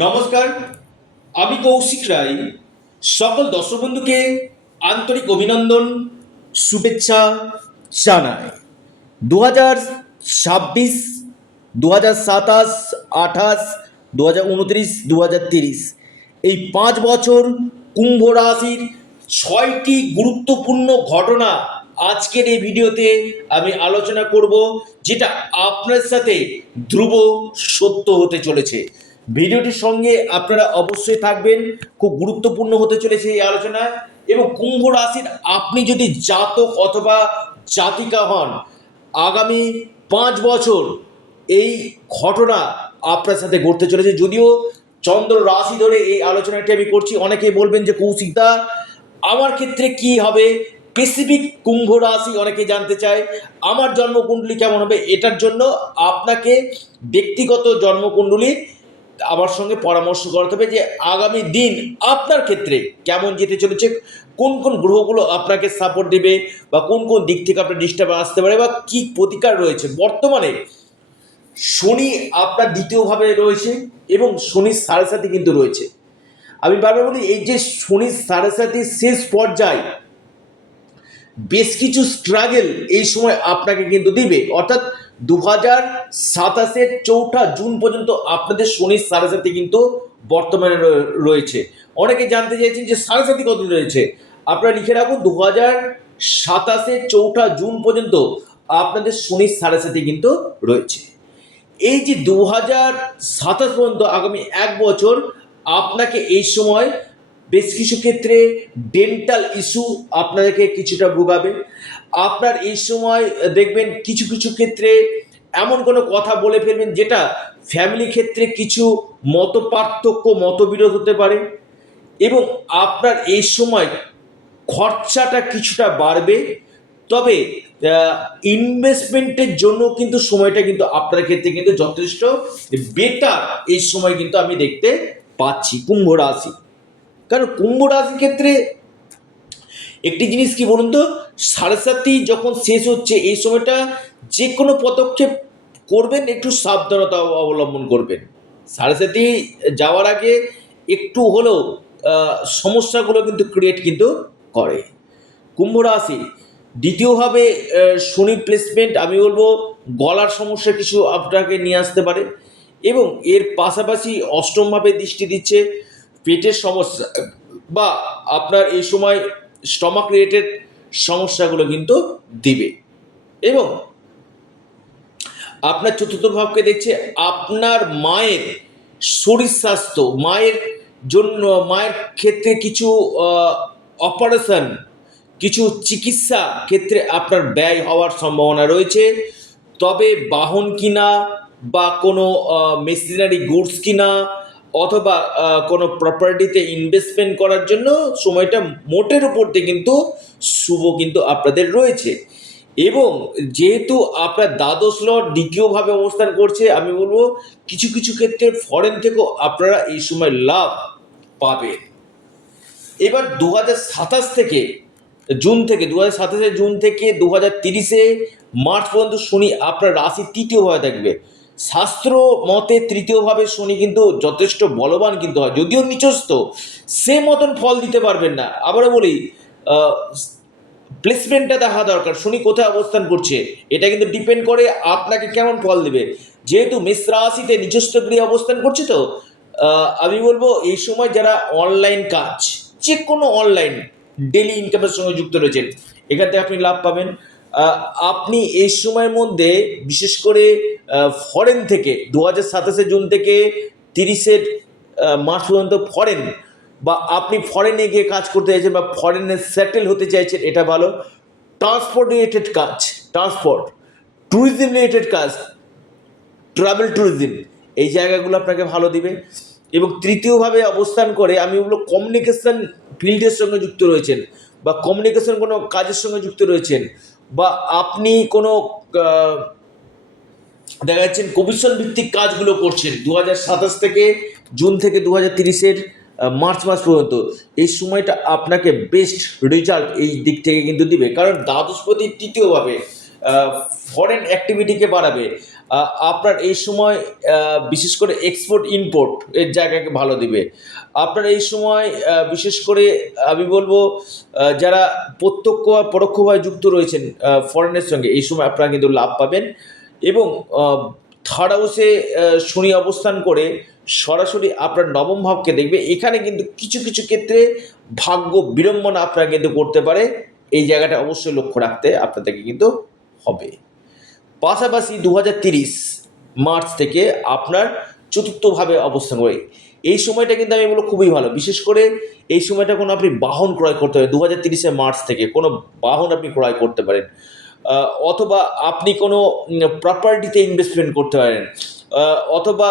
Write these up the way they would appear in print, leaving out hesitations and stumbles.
নমস্কার, আমি কৌশিক রায়। সকল দর্শক বন্ধুকে আন্তরিক অভিনন্দন, শুভেচ্ছা জানাই। 2026, 2027, 28, 2029, 2030 এই 5 বছর কুম্ভ রাশির 6টি গুরুত্বপূর্ণ ঘটনা আজকের এই ভিডিওতে আমি আলোচনা করব, যেটা আপনার সাথে ধ্রুব সত্য হতে চলেছে। ভিডিওটির সঙ্গে আপনারা অবশ্যই থাকবেন, খুব গুরুত্বপূর্ণ হতে চলেছে এই আলোচনা। এবং কুম্ভ রাশির আপনি যদি জাতক অথবা জাতিকা হন, আগামী 5 বছর এই ঘটনা আপনার সাথে ঘটতে চলেছে। যদিও চন্দ্র রাশি ধরে এই আলোচনাটি আমি করছি, অনেকেই বলবেন যে কৌশিকদা আমার ক্ষেত্রে কি হবে, স্পেসিফিক কুম্ভ রাশি অনেকে জানতে চায়, আমার জন্মকুণ্ডলী কেমন হবে। এটার জন্য আপনাকে ব্যক্তিগত জন্মকুণ্ডলী আমার সঙ্গে পরামর্শ করতে হবে যে আগামী দিন আপনার ক্ষেত্রে কেমন যেতে চলেছে, কোন কোন গ্রহগুলো আপনাকে সাপোর্ট দেবে, বা কোন কোন দিক থেকে আপনার ডিস্টার্ব আসতে পারে, বা কি প্রতিকার রয়েছে। বর্তমানে শনি আপনার দ্বিতীয়ভাবে রয়েছে এবং শনির সাড়ে সাথে কিন্তু রয়েছে। আমি বারবার বলি, এই যে শনির সাড়ে সাথে শেষ পর্যায়ে বেশ কিছু স্ট্রাগল এই সময় আপনাকে কিন্তু দিবে। অর্থাৎ 2027-এর 4 জুন পর্যন্ত আপনাদের শনির সাড়ে সাথে কিন্তু বর্তমানে রয়েছে। অনেকে জানতে চাইছেন যে সাড়ে সাথে কত রয়েছে, আপনারা লিখে রাখুন 2027-এর 4 জুন পর্যন্ত আপনাদের শনির সাড়ে সাথে কিন্তু রয়েছে। এই যে 2027 পর্যন্ত আগামী 1 বছর আপনাকে এই সময় বেশ কিছু ক্ষেত্রে ডেন্টাল ইস্যু আপনাদেরকে কিছুটা ভোগাবে। আপনার এই সময় দেখবেন কিছু কিছু ক্ষেত্রে এমন কোনো কথা বলে ফেলবেন যেটা ফ্যামিলি ক্ষেত্রে কিছু মত পার্থক্য, মতবিরোধ হতে পারে। এবং আপনার এই সময় খরচাটা কিছুটা বাড়বে। তবে ইনভেস্টমেন্টের জন্য কিন্তু সময়টা কিন্তু আপনার ক্ষেত্রে কিন্তু যথেষ্ট বেটার এই সময় কিন্তু আমি দেখতে পাচ্ছি কুম্ভ রাশি। কারণ কুম্ভ রাশির ক্ষেত্রে একটি জিনিস কি বলুন তো, সাড়ে সাতই যখন শেষ হচ্ছে এই সময়টা যে কোনো পদক্ষেপ করবেন একটু সাবধানতা অবলম্বন করবেন। সাড়ে সাতই যাওয়ার আগে একটু হলেও সমস্যাগুলো কিন্তু ক্রিয়েট কিন্তু করে। কুম্ভ রাশি দ্বিতীয়ভাবে শনি প্লেসমেন্ট, আমি বলবো গলার সমস্যা কিছু আপনাকে নিয়ে আসতে পারে। এবং এর পাশাপাশি অষ্টমভাবে দৃষ্টি দিচ্ছে পেটের সমস্যা, বা আপনার এই সময় স্টমাক রিলেটেড সমস্যাগুলো কিন্তু দিবে। এবং আপনার চতুর্থ ভাবকে দেখছে আপনার মায়ের শরীর স্বাস্থ্য, মায়ের জন্য, মায়ের ক্ষেত্রে কিছু অপারেশন, কিছু চিকিৎসা ক্ষেত্রে আপনার ব্যয় হওয়ার সম্ভাবনা রয়েছে। তবে বাহন কিনা, বা কোনো মেশিনারি গুডস কিনা, অথবা কোনো প্রপার্টিতে ইনভেস্টমেন্ট করার জন্য সময়টা মোটের উপর দিয়ে কিন্তু শুভ কিন্তু আপনাদের রয়েছে। এবং যেহেতু আপনার দ্বাদশ লর্ড দ্বিতীয়ভাবে অবস্থান করছে, আমি বলবো কিছু কিছু ক্ষেত্রে ফরেন থেকেও আপনারা এই সময় লাভ পাবেন। এবার 2027 থেকে জুন থেকে 2027 জুন থেকে 2030 মার্চ পর্যন্ত শনি আপনার রাশি তৃতীয়ভাবে থাকবে। শাস্ত্র মতে তৃতীয়ভাবে শনি কিন্তু যথেষ্ট বলবান কিন্তু হয়, যদিও নিচস্থ সে মতন ফল দিতে পারবেন না। আবারও বলি, প্লেসমেন্টটা দেখা দরকার, শনি কোথায় অবস্থান করছে এটা কিন্তু ডিপেন্ড করে আপনাকে কেমন ফল দেবে। যেহেতু মেষ রাশিতে নিজস্ব গৃহে অবস্থান করছে, তো আমি বলবো এই সময় যারা অনলাইন কাজ, যে কোনো অনলাইন ডেলি ইনকামের সঙ্গে যুক্ত রয়েছেন, এখান থেকে আপনি লাভ পাবেন। আপনি এই সময়ের মধ্যে বিশেষ করে ফরেন থেকে 2027 জুন থেকে 30 মার্চ পর্যন্ত ফরেন, বা আপনি ফরেনে গিয়ে কাজ করতে চাইছেন, বা ফরেনে সেটেল হতে চাইছেন, এটা ভালো। ট্রান্সপোর্ট রিলেটেড কাজ, ট্রান্সপোর্ট, ট্যুরিজম রিলেটেড কাজ, ট্রাভেল ট্যুরিজম, এই জায়গাগুলো আপনাকে ভালো দিবে। এবং তৃতীয়ভাবে অবস্থান করে আমি বলবো কমিউনিকেশন ফিল্ডের সঙ্গে যুক্ত রয়েছেন, বা কমিউনিকেশন কোনো কাজের সঙ্গে যুক্ত রয়েছেন, বা আপনি কোনো দেখা যাচ্ছেন কমিশন ভিত্তিক কাজগুলো করছেন 2027 থেকে জুন থেকে 2030 মার্চ মাস পর্যন্ত, এই সময়টা আপনাকে বেস্ট রেজাল্ট এই দিক থেকে কিন্তু দিবে। কারণ দ্বাদশপতি তৃতীয়ভাবে ফরেন অ্যাক্টিভিটিকে বাড়াবে। আপনার এই সময় বিশেষ করে এক্সপোর্ট ইম্পোর্ট এর জায়গাকে ভালো দিবে। আপনার এই সময় বিশেষ করে আমি বলবো যারা প্রত্যক্ষ বা পরোক্ষভাবে যুক্ত রয়েছেন ফরেনের সঙ্গে, এই সময় আপনারা কিন্তু লাভ পাবেন। এবং থার্ড হাউসে শনি অবস্থান করে সরাসরি আপনার নবম ভাবকে দেখবে, এখানে কিন্তু কিছু কিছু ক্ষেত্রে ভাগ্য বিড়ম্বনা আপনারা কিন্তু করতে পারে। এই জায়গাটা অবশ্যই লক্ষ্য রাখতে আপনাদেরকে কিন্তু হবে। পাশাপাশি 2030 মার্চ থেকে আপনার চতুর্থভাবে অবস্থান করে এই সময়টা কিন্তু আমি বলবো খুবই ভালো। বিশেষ করে এই সময়টা কোনো আপনি বাহন ক্রয় করতে পারেন 2030 মার্চ থেকে কোনো বাহন আপনি ক্রয় করতে পারেন, অথবা আপনি কোনো প্রপার্টিতে ইনভেস্টমেন্ট করতে পারেন, অথবা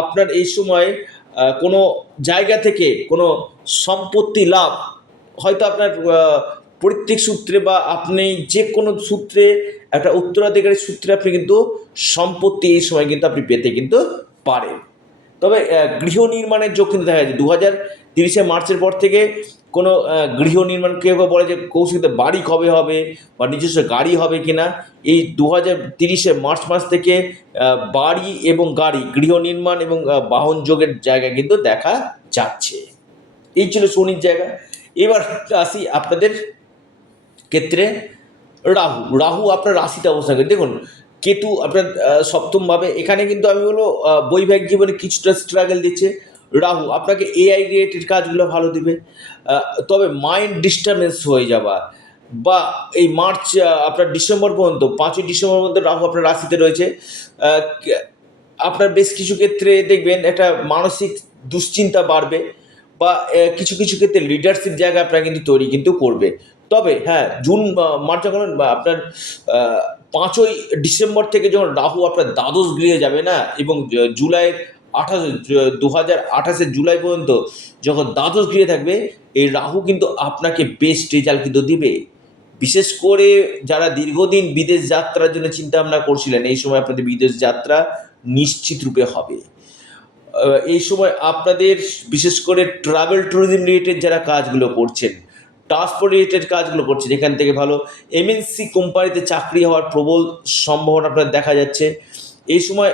আপনার এই সময় কোনো জায়গা থেকে কোনো সম্পত্তি লাভ, হয়তো আপনার পৈতৃক সূত্রে বা আপনি যে কোনো সূত্রে একটা উত্তরাধিকারী সূত্রে আপনি কিন্তু সম্পত্তি এই সময় কিন্তু আপনি পেতে কিন্তু পারেন। তবে গৃহ নির্মাণের যোগ কিন্তু দেখা যাচ্ছে 2030 মার্চের পর থেকে কোনো গৃহ নির্মাণ, কেউ কেউ বলে যে কৌশিক বাড়ি কবে হবে বা নিজস্ব গাড়ি হবে কিনা, এই 2030 মার্চ মাস থেকে বাড়ি এবং গাড়ি, গৃহ নির্মাণ এবং বাহন যোগের জায়গা কিন্তু দেখা যাচ্ছে। এই ছিল শনির জায়গা। এবার আসি আপনাদের ক্ষেত্রে রাহু। রাহু আপনার রাশিতে অবস্থান করে, দেখুন কেতু আপনার সপ্তমভাবে, এখানে কিন্তু আমি বলবো বৈবাহিক জীবনে কিছুটা স্ট্রাগল দিচ্ছে। রাহু আপনাকে এআই রিলেটেড কাজগুলো ভালো দিবে, তবে মাইন্ড ডিস্টারবেন্স হয়ে যাওয়া বা এই মার্চ আপনার ডিসেম্বর পর্যন্ত, 5ই ডিসেম্বর পর্যন্ত রাহু আপনার রাশিতে রয়েছে। আপনার বেশ কিছু ক্ষেত্রে দেখবেন একটা মানসিক দুশ্চিন্তা বাড়বে বা কিছু কিছু ক্ষেত্রে লিডারশিপ জায়গা আপনার কিন্তু তৈরি কিন্তু করবে। তবে হ্যাঁ, জুন মার্চ যখন আপনার 5ই ডিসেম্বর থেকে যখন রাহু আপনার দ্বাদশ গৃহে যাবে না, এবং জুলাইয়ের 2028 জুলাই পর্যন্ত যখন দ্বাদশ গৃহে থাকবে, এই রাহু কিন্তু আপনাকে বেস্ট রেজাল্ট কিন্তু দিবে। বিশেষ করে যারা দীর্ঘদিন বিদেশ যাত্রার জন্য চিন্তা ভাবনা করছিলেন, এই সময় আপনাদের বিদেশ যাত্রা নিশ্চিত রূপে হবে। এই সময় আপনাদের বিশেষ করে ট্রাভেল ট্যুরিজম রিলেটেড যারা কাজগুলো করছেন, ট্রান্সপোর্ট রিলেটেড কাজগুলো করছেন, এখান থেকে ভালো এমএনসি কোম্পানিতে চাকরি হওয়ার প্রবল সম্ভাবনা আপনার দেখা যাচ্ছে। এই সময়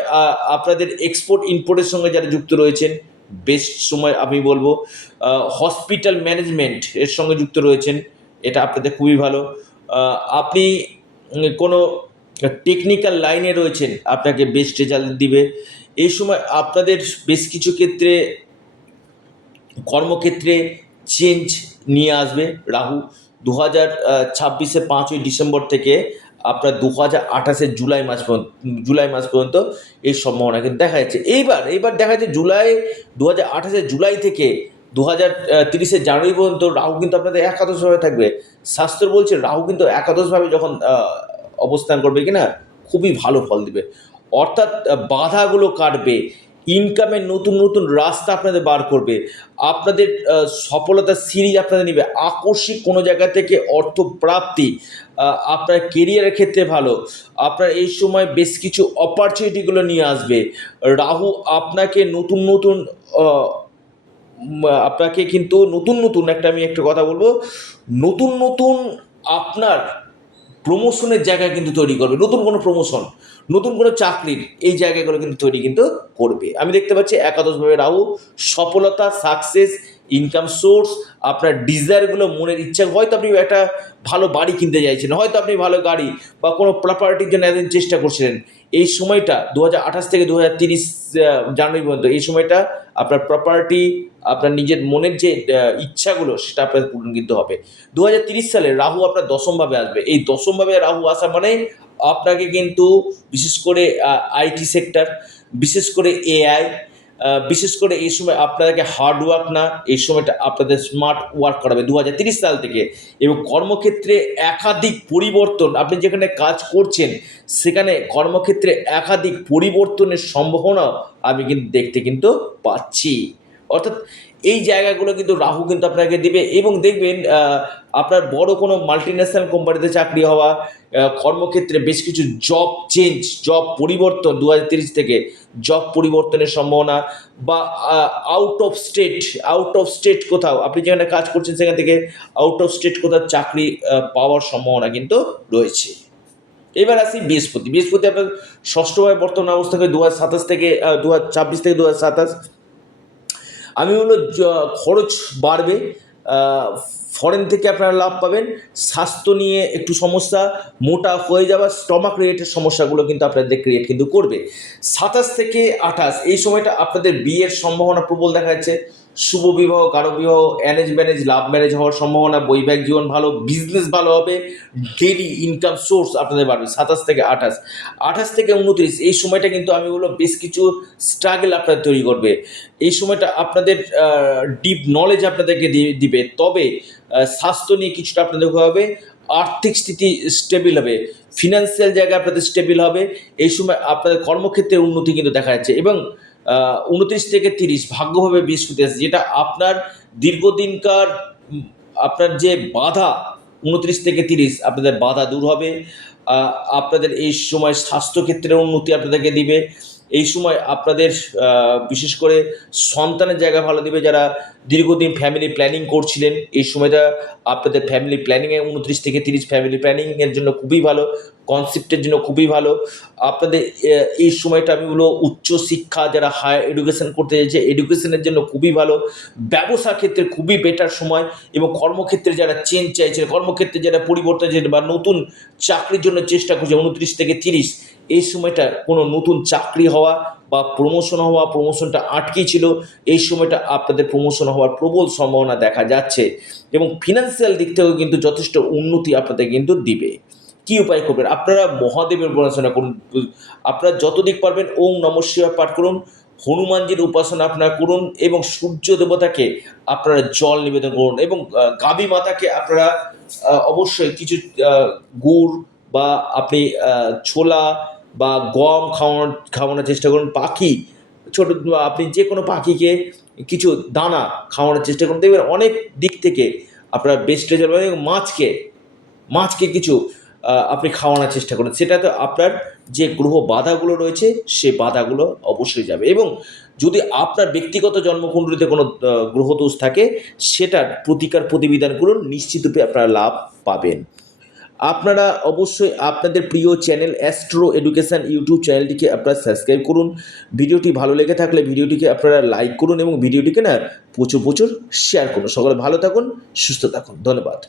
আপনাদের এক্সপোর্ট ইম্পোর্টের সঙ্গে যারা যুক্ত রয়েছেন, বেস্ট সময় আমি বলবো। হসপিটাল ম্যানেজমেন্ট এর সঙ্গে যুক্ত রয়েছেন, এটা আপনাদের খুবই ভালো। আপনি কোনো টেকনিক্যাল লাইনে রয়েছেন, আপনাকে বেস্ট রেজাল্ট দিবে। এই সময় আপনাদের বেশ কিছু ক্ষেত্রে কর্মক্ষেত্রে চেঞ্জ নিয়ে আসবে রাহু। 2026 5ই ডিসেম্বর থেকে আপনার 2028 জুলাই মাস পর্যন্ত এই সম্ভাবনা কিন্তু দেখা যাচ্ছে। এইবার দেখা যাচ্ছে 2028 জুলাই থেকে 2030 জানুয়ারি পর্যন্ত রাহু কিন্তু আপনাদের একাদশভাবে থাকবে। শাস্ত্র বলছে রাহু কিন্তু একাদশভাবে যখন অবস্থান করবে কিনা, খুবই ভালো ফল দিবে। অর্থাৎ বাধাগুলো কাটবে, ইনকামের নতুন নতুন রাস্তা আপনাদের বার করবে, আপনাদের সফলতার সিঁড়ি আপনাদের নেবে, আকস্মিক কোনো জায়গা থেকে অর্থ প্রাপ্তি, আপনার কেরিয়ারের ক্ষেত্রে ভালো। আপনার এই সময় বেশ কিছু অপরচুনিটিগুলো নিয়ে আসবে। রাহু আপনাকে নতুন নতুন আপনাকে কিন্তু নতুন নতুন আমি একটা কথা বলবো, নতুন নতুন আপনার প্রমোশনের জায়গা কিন্তু তৈরি করবে, নতুন কোনো প্রমোশন, নতুন কোনো চাকরির এই জায়গাগুলো কিন্তু তৈরি কিন্তু করবে। আমি দেখতে পাচ্ছি একাদশভাবে রাহু সফলতা, সাকসেস, ইনকাম সোর্স, আপনার ডিজায়ারগুলো, মনের ইচ্ছা, হয়তো আপনি একটা ভালো বাড়ি কিনতে চাইছেন, হয়তো আপনি ভালো গাড়ি বা কোনো প্রপার্টির জন্য একদিন চেষ্টা করছিলেন, এই সময়টা 2028 থেকে 2030 জানুয়ারি পর্যন্ত, এই সময়টা আপনার প্রপার্টি, আপনার নিজের মনের যে ইচ্ছাগুলো সেটা আপনার পূরণ কিন্তু হবে। 2030 সালে রাহু আপনার দশমভাবে আসবে। এই দশমভাবে রাহু আসা মানে আপনাকে কিন্তু বিশেষ করে আইটি সেক্টর, বিশেষ করে এআই, বিশেষ করে এই সময় আপনাদেরকে হার্ড ওয়ার্ক না, এই সময়টা আপনাদের স্মার্ট ওয়ার্ক করাবে 2030 সাল থেকে। এবং কর্মক্ষেত্রে একাধিক পরিবর্তন, আপনি যেখানে কাজ করছেন সেখানে কর্মক্ষেত্রে একাধিক পরিবর্তনের সম্ভাবনা আমি কিন্তু দেখতে কিন্তু পাচ্ছি। অর্থাৎ এই জায়গাগুলো কিন্তু রাহু কিন্তু আপনাকে দেবে। এবং দেখবেন আপনার বড় কোনো মাল্টিন্যাশনাল কোম্পানিতে চাকরি হওয়া, কর্মক্ষেত্রে বেশ কিছু জব চেঞ্জ, জব পরিবর্তন 2030 থেকে, জব পরিবর্তনের সম্ভাবনা, বা আউট অফ স্টেট কোথাও আপনি যেখানে কাজ করছেন সেখান থেকে আউট অফ স্টেট কোথাও চাকরি পাওয়ার সম্ভাবনা কিন্তু রয়েছে। এবার আসি বৃহস্পতি। বৃহস্পতি আপনার ষষ্ঠভাবে বর্তমান অবস্থা করে 2027 থেকে 2026 থেকে 2027। আমি বলবো খরচ বাড়বে, ফরেন থেকে আপনারা লাভ পাবেন, স্বাস্থ্য নিয়ে একটু সমস্যা, মোটা হয়ে যাওয়া, স্টমাক রিলেটেড সমস্যাগুলো কিন্তু আপনাদের ক্রিয়েট কিন্তু করবে। 27 থেকে 28 এই সময়টা আপনাদের বিয়ের সম্ভাবনা প্রবল দেখা যাচ্ছে। শুভ বিবাহ, গাঢ় বিবাহ, অ্যারেঞ্জ ম্যারেজ, লাভ ম্যারেজ হওয়ার সম্ভাবনা, বৈবাহিক জীবন ভালো, বিজনেস ভালো হবে, ডেইলি ইনকাম সোর্স আপনাদের বাড়বে 27 থেকে 28। 28 থেকে 29 এই সময়টা কিন্তু আমি বলবো বেশ কিছু স্ট্রাগল আপনাদের তৈরি করবে। এই সময়টা আপনাদের ডিপ নলেজ আপনাদেরকে দিবে, তবে স্বাস্থ্য নিয়ে কিছুটা আপনাদের হবে, আর্থিক স্থিতি স্টেবিল হবে, ফিনান্সিয়াল জায়গা আপনাদের স্টেবিল হবে। এই সময় আপনাদের কর্মক্ষেত্রে উন্নতি কিন্তু দেখা যাচ্ছে। এবং 29 থেকে 30 ভাগ্যভাবে বৃহস্পতি আছে, যেটা আপনার দীর্ঘদিনকার আপনার যে বাধা, 29 থেকে 30 আপনাদের বাধা দূর হবে। আপনাদের এই সময় স্বাস্থ্যক্ষেত্রে উন্নতি আপনাদেরকে দিবে। এই সময় আপনাদের বিশেষ করে সন্তানের জায়গা ভালো দিবে। যারা দীর্ঘদিন ফ্যামিলি প্ল্যানিং করছিলেন, এই সময়টা আপনাদের ফ্যামিলি প্ল্যানিংয়ে 29 থেকে 30 ফ্যামিলি প্ল্যানিংয়ের জন্য খুবই ভালো, কনসেপ্টের জন্য খুবই ভালো। আপনাদের এই সময়টা আমি বলবো উচ্চশিক্ষা, যারা হায়ার এডুকেশন করতে চাইছে এডুকেশনের জন্য খুবই ভালো, ব্যবসা ক্ষেত্রে খুবই বেটার সময়, এবং কর্মক্ষেত্রে যারা চেঞ্জ চাইছে, কর্মক্ষেত্রে যারা পরিবর্তন চাইছে বা নতুন চাকরির জন্য চেষ্টা করছে 29 থেকে 30 এই সময়টা কোনো নতুন চাকরি হওয়া বা প্রমোশন হওয়া, প্রমোশনটা আটকেই ছিল, এই সময়টা আপনাদের প্রমোশন হওয়ার প্রবল সম্ভাবনা দেখা যাচ্ছে। এবং ফিনান্সিয়াল দিক থেকেও কিন্তু যথেষ্ট উন্নতি আপনাদের কিন্তু দিবে। কী উপায় করবেন? আপনারা মহাদেবের উপাসনা করুন, আপনারা যত দিক পারবেন ওং নমঃ শিবায় পাঠ করুন, হনুমানজির উপাসনা আপনারা করুন, এবং সূর্য দেবতাকে আপনারা জল নিবেদন করুন, এবং গাভী মাতাকে আপনারা অবশ্যই কিছু গুড় বা আপনি ছোলা বা গম খাওয়ানোর চেষ্টা করুন। পাখি ছোট, আপনি যে কোনো পাখিকে কিছু দানা খাওয়ানোর চেষ্টা করুন, দেখবেন অনেক দিক থেকে আপনার বেস্ট রেজাল্ট পাবেন। এবং মাছকে কিছু আপনি খাওয়ানোর চেষ্টা করুন, সেটাতে আপনার যে গ্রহ বাধাগুলো রয়েছে সে বাধাগুলো অবশ্যই যাবে। এবং যদি আপনার ব্যক্তিগত জন্মকুণ্ডলিতে কোনো গ্রহদোষ থাকে, সেটার প্রতিকার প্রতিবিধান করুন, নিশ্চিতরূপে আপনারা লাভ পাবেন। আপনারা অবশ্যই আপনাদের প্রিয় চ্যানেল অ্যাস্ট্রো এডুকেশান ইউটিউব চ্যানেলটিকে আপনারা সাবস্ক্রাইব করুন। ভিডিওটি ভালো লেগে থাকলে ভিডিওটিকে আপনারা লাইক করুন, এবং ভিডিওটিকে না প্রচুর শেয়ার করুন। সকলে ভালো থাকুন, সুস্থ থাকুন, ধন্যবাদ।